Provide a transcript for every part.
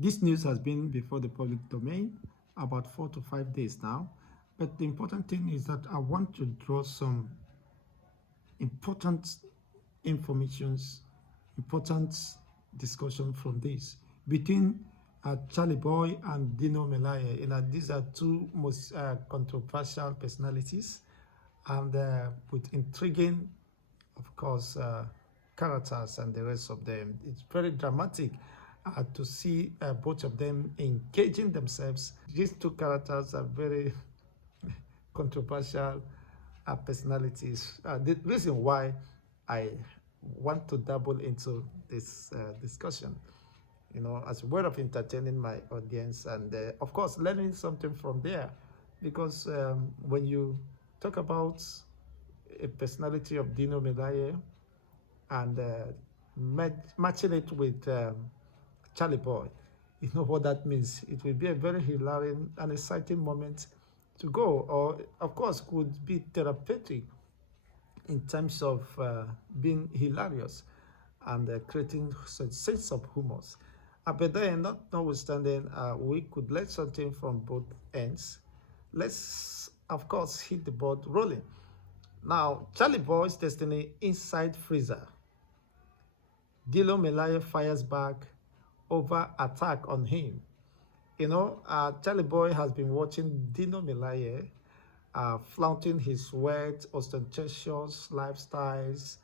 This news has been before the public domain about 4 to 5 days now. But the important thing is that I want to draw some important informations, important discussion from this between Charlie Boy and Dino Melaye. These are two most controversial personalities, and with intriguing, of course, characters and the rest of them. It's very dramatic to see both of them engaging themselves. These two characters are very controversial personalities. The reason why I want to dabble into this discussion, as a way of entertaining my audience and, of course, learning something from there. Because when you talk about a personality of Dino Melaye and matching it with Charlie Boy, you know what that means. It will be a very hilarious and exciting moment to go, or of course could be therapeutic in terms of being hilarious and creating a sense of humor. But then, notwithstanding, we could learn something from both ends. Let's, of course, hit the board rolling. Now, Charlie Boy's destiny inside freezer. Dino Melaye fires back over attack on him. Charlie Boy has been watching Dino Melaye flaunting his wealth, ostentatious lifestyles,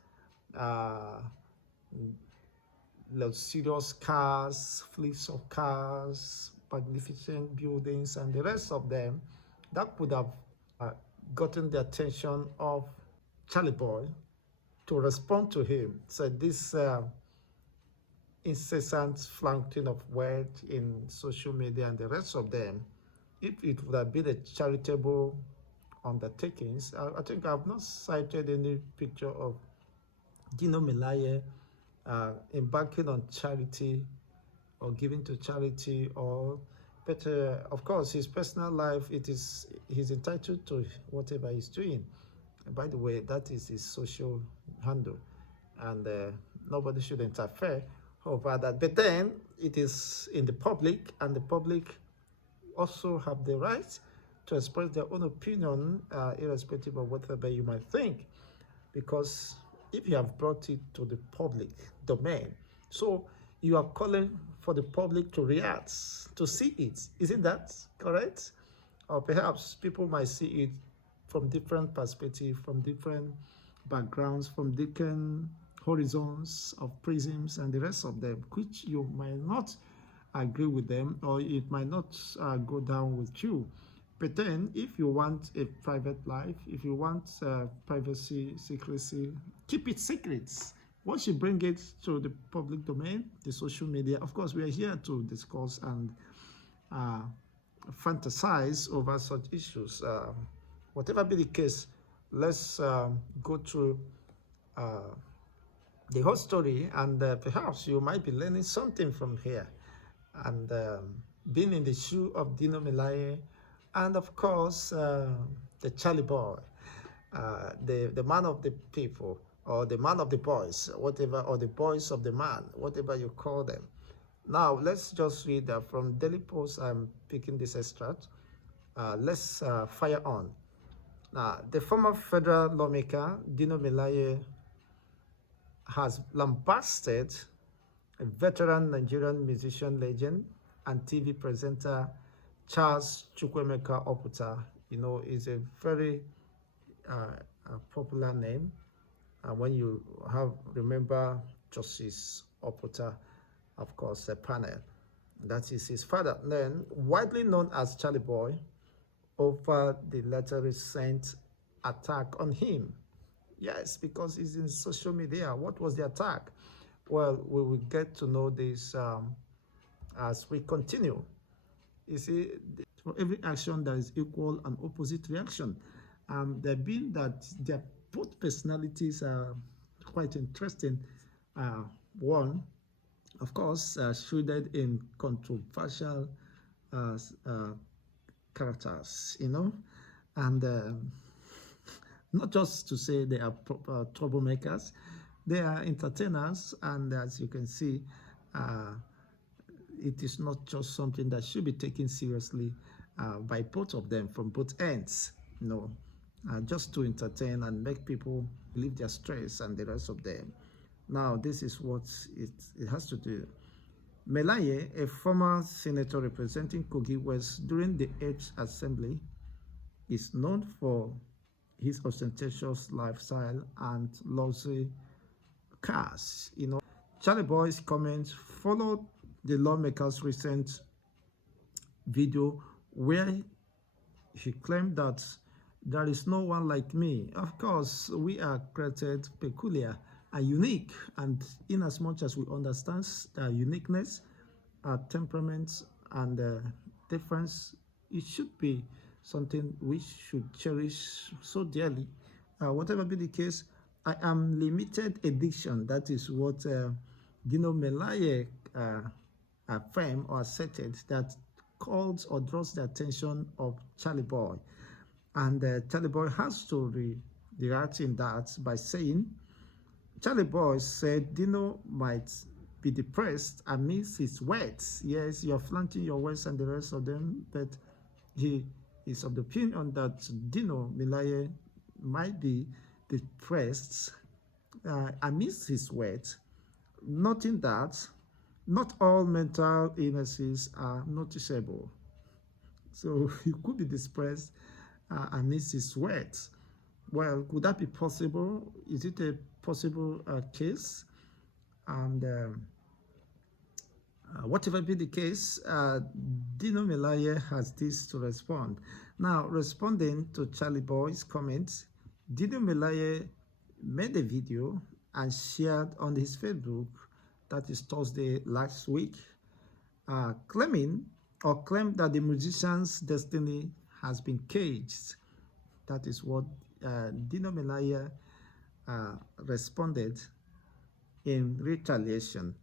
luxurious cars, fleets of cars, magnificent buildings, and the rest of them. That would have gotten the attention of Charlie Boy to respond to him. So this incessant flaunting of wealth in social media and the rest of them, if it would have been a charitable undertakings, I think I've not cited any picture of Dino Melaye embarking on charity or giving to charity, but of course his personal life, he's entitled to whatever he's doing. And by the way, that is his social handle, and nobody should interfere over that. But then it is in the public, and the public also have the right to express their own opinion, irrespective of whatever you might think, because if you have brought it to the public domain, so you are calling for the public to react, to see it. Isn't that correct? Or perhaps people might see it from different perspectives, from different backgrounds, from different horizons of prisms and the rest of them, which you might not agree with them, or it might not go down with you. But then, if you want a private life, if you want privacy, secrecy, keep it secret. Once you bring it to the public domain, the social media, of course, we are here to discuss and fantasize over such issues. Whatever be the case, let's go through the whole story, and perhaps you might be learning something from here. And being in the shoe of Dino Melaye, and of course, the Charlie Boy, the man of the people, or the man of the boys, whatever, or the boys of the man, whatever you call them. Now, let's just read from Daily Post. I'm picking this extract. Let's fire on. Now, the former federal lawmaker, Dino Melaye, has lambasted a veteran Nigerian musician legend and TV presenter Charles Chukwuemeka Oputa. Is a very popular name. When you remember Justice Oputa, of course, a panel. That is his father. Then, widely known as Charlie Boy, over the later recent attack on him. Yes, because he's in social media. What was the attack? Well, we will get to know this as we continue. You see, for every action, there is equal and opposite reaction. There being that their both personalities are quite interesting. One, of course, shrouded in controversial characters, and not just to say they are troublemakers, they are entertainers, and as you can see, it is not just something that should be taken seriously by both of them from both ends, just to entertain and make people relieve their stress and the rest of them. Now, this is what it has to do. Melaye, a former senator representing Kogi West during the 8th Assembly, is known for his ostentatious lifestyle and luxury cars. Charly Boy's comments followed the lawmaker's recent video where he claimed that there is no one like me. Of course, we are created peculiar and unique, and in as much as we understand our uniqueness, our temperaments, and difference, it should be something we should cherish so dearly. Whatever be the case, I am limited edition. That is what Dino Melaye affirmed or asserted, that calls or draws the attention of Charly Boy. And Charly Boy has to react in that by saying, Charly Boy said Dino might be depressed amidst his words. Yes, you're flaunting your words and the rest of them, but he is of the opinion that Dino Melaye might be depressed amidst his words, noting that not all mental illnesses are noticeable. So he could be depressed amidst his words. Well, could that be possible? Is it a possible case? And whatever be the case, Dino Melaye has this to respond. Now, responding to Charly Boy's comments, Dino Melaye made a video and shared on his Facebook, that is Thursday last week, claimed that the musician's destiny has been caged. That is what Dino Melaye responded in retaliation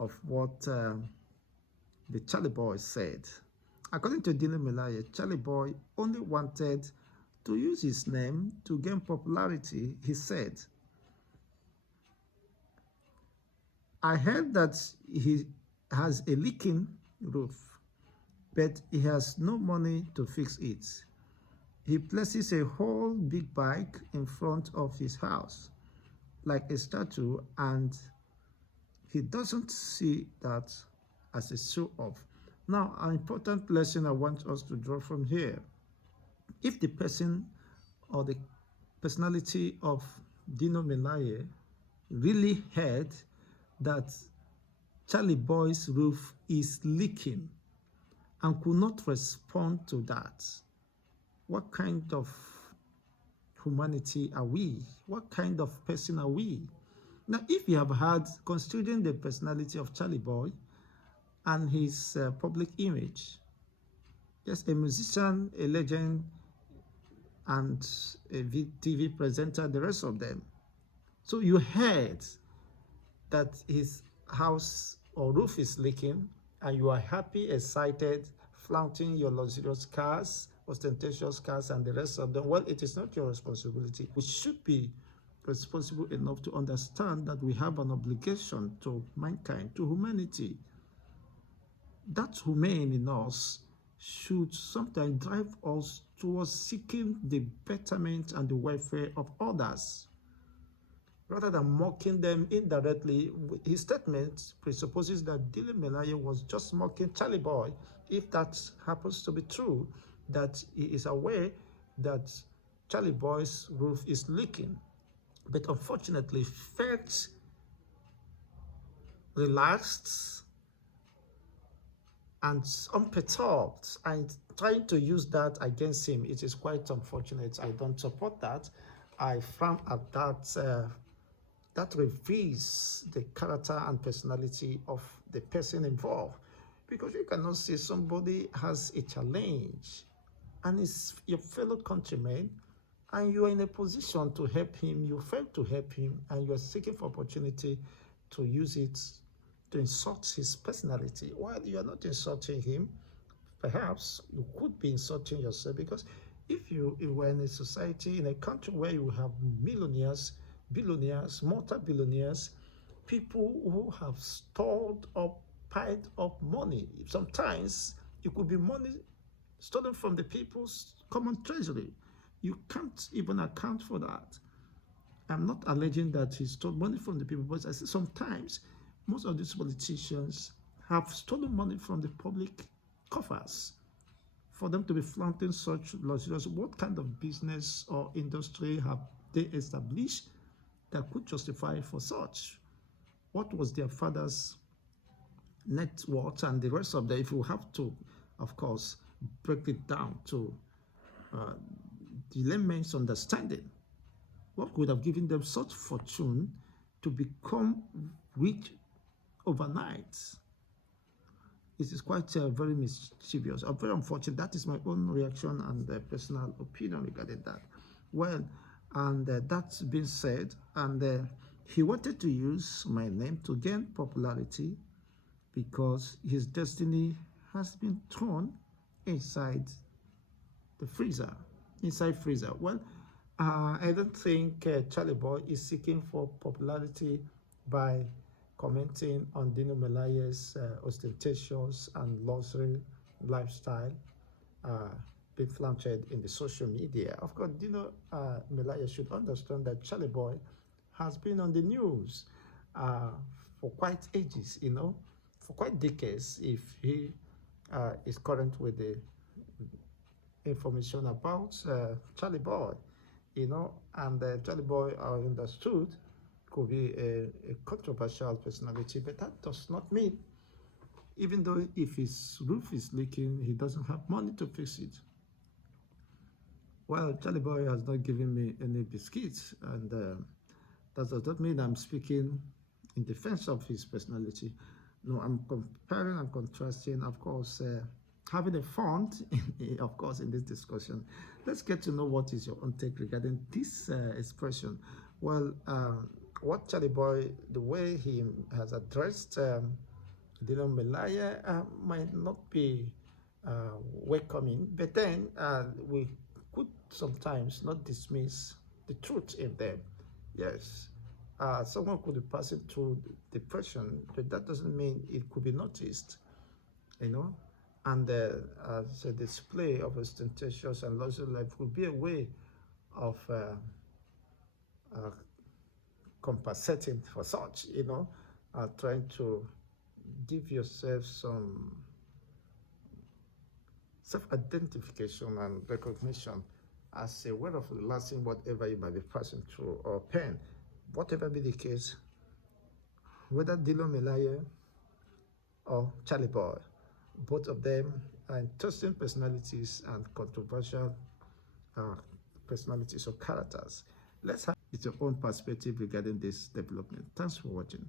of what the Charly Boy said. According to Dino Melaye, Charly Boy only wanted to use his name to gain popularity. He said, I heard that he has a leaking roof, but he has no money to fix it. He places a whole big bike in front of his house, like a statue, and he doesn't see that as a show-off. Now, an important lesson I want us to draw from here. If the person or the personality of Dino Melaye really heard that Charly Boy's roof is leaking and could not respond to that, what kind of humanity are we? What kind of person are we? Now, if you have had, considering the personality of Charly Boy and his public image, yes, a musician, a legend, and a TV presenter, the rest of them. So you heard that his house or roof is leaking, and you are happy, excited, flaunting your luxurious cars, ostentatious cars, and the rest of them. Well, it is not your responsibility. We should be responsible enough to understand that we have an obligation to mankind, to humanity. That humane in us should sometimes drive us towards seeking the betterment and the welfare of others, rather than mocking them indirectly. His statement presupposes that Dino Melaye was just mocking Charly Boy. If that happens to be true, that he is aware that Charly Boy's roof is leaking, but unfortunately felt relaxed and unperturbed and trying to use that against him. It is quite unfortunate. I don't support that. I frown at that. That reveals the character and personality of the person involved, because you cannot see somebody has a challenge and is your fellow countryman, and you are in a position to help him, you fail to help him, and you are seeking for opportunity to use it to insult his personality. While you are not insulting him, perhaps you could be insulting yourself, because if you were in a society, in a country where you have millionaires, billionaires, multi-billionaires, people who have stored up piled up money. Sometimes it could be money stolen from the people's common treasury. You can't even account for that. I'm not alleging that he stole money from the people, but I say sometimes most of these politicians have stolen money from the public coffers for them to be flaunting such luxurious. What kind of business or industry have they established that could justify for such? What was their father's net worth and the rest of that? If you have to, of course, break it down to the layman's understanding, what could have given them such fortune to become rich overnight? It is quite very mischievous, very unfortunate. That is my own reaction and personal opinion regarding that. Well, and that's been said, and he wanted to use my name to gain popularity because his destiny has been thrown inside the freezer, inside freezer. Well, I don't think Charlie Boy is seeking for popularity by commenting on Dino Melaye's ostentatious and luxury lifestyle being flaunted in the social media. Of course, Dino Melaye should understand that Charlie Boy has been on the news for quite ages, for quite decades, if he is current with the information about Charlie Boy, and Charlie Boy, I understood, could be a controversial personality, but that does not mean, even though if his roof is leaking, he doesn't have money to fix it. Well, Charlie Boy has not given me any biscuits, and that does not mean I'm speaking in defense of his personality. No, I'm comparing and contrasting, of course, having a fun, of course, in this discussion. Let's get to know what is your own take regarding this expression. Well, what Charlie Boy, the way he has addressed Dino Melaye might not be welcoming, but then we could sometimes not dismiss the truth in them. Yes, someone could be passing through depression, but that doesn't mean it could be noticed, and as a display of ostentatious and luxury life would be a way of compensating for such, trying to give yourself some self-identification and recognition as a way of relaxing whatever you might be passing through or pain. Whatever be the case, whether Dino Melaye or Charlie Boy, both of them are interesting personalities and controversial personalities or characters. Let's have your own perspective regarding this development. Thanks for watching.